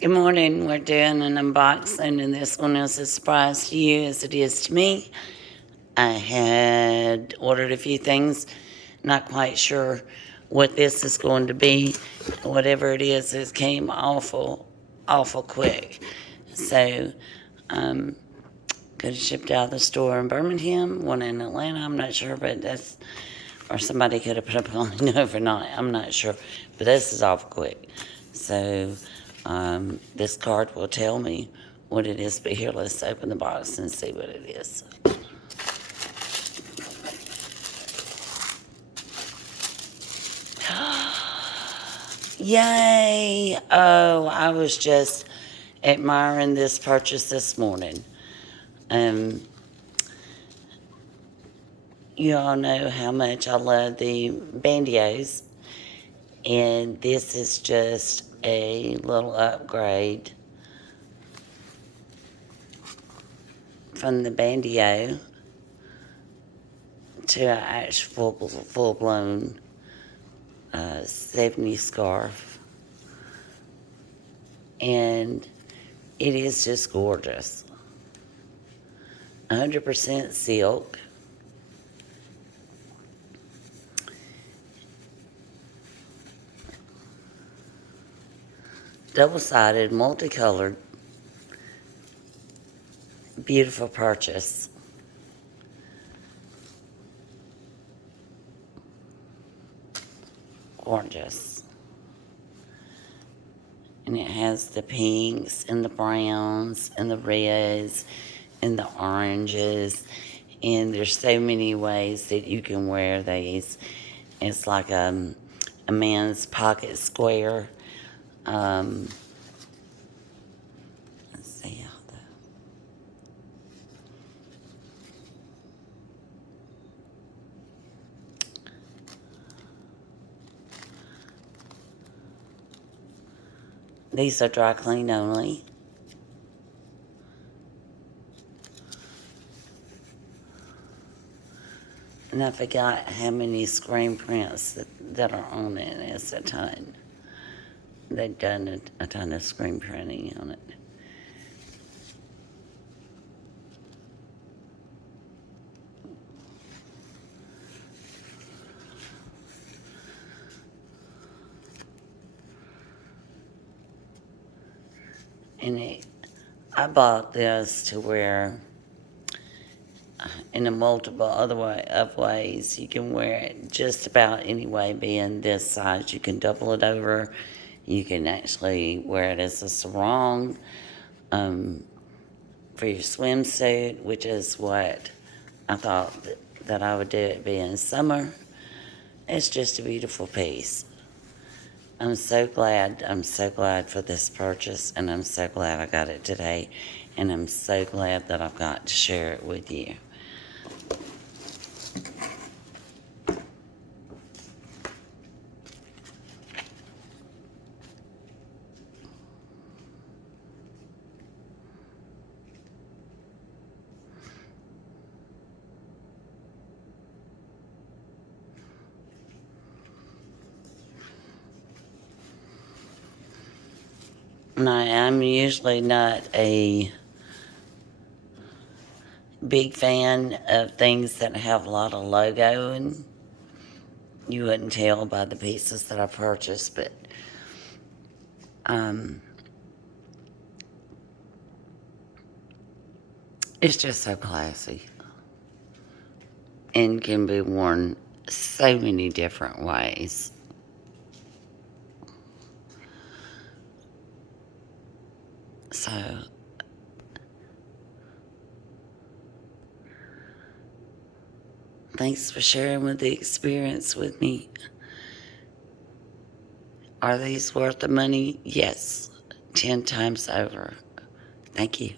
Good morning. We're doing an unboxing, and this one is a surprise to you as it is to me. I had ordered a few things, not quite sure what this is going to be. Whatever it is, it came awful quick. So, could have shipped out of the store in Birmingham, one in Atlanta, I'm not sure, but that's, or somebody could have put a plane overnight, I'm not sure. But this is awful quick. So, this card will tell me what it is, but here, let's open the box and see what it is. Yay! Oh, I was just admiring this purchase this morning. You all know how much I love the bandios, and this is just a little upgrade from the bandio to an actual full-blown 70s scarf, and it is just gorgeous. 100% silk. Double-sided, multicolored, beautiful purchase. Gorgeous. And it has the pinks and the browns and the reds and the oranges, and there's so many ways that you can wear these. It's like a man's pocket square. Let's see how these are dry clean only. And I forgot how many screen prints that are on it. It's a ton. They've done a ton of screen printing on it. And I bought this to wear in a multiple other ways. You can wear it just about any way, being this size. You can double it over. You can actually wear it as a sarong for your swimsuit, which is what I thought that I would do it being summer. It's just a beautiful piece. I'm so glad for this purchase, and I'm so glad I got it today, and I'm so glad that I've got to share it with you. I'm usually not a big fan of things that have a lot of logo, and you wouldn't tell by the pieces that I purchased, but it's just so classy and can be worn so many different ways. So, thanks for sharing the experience with me. Are these worth the money? Yes, 10 times over. Thank you.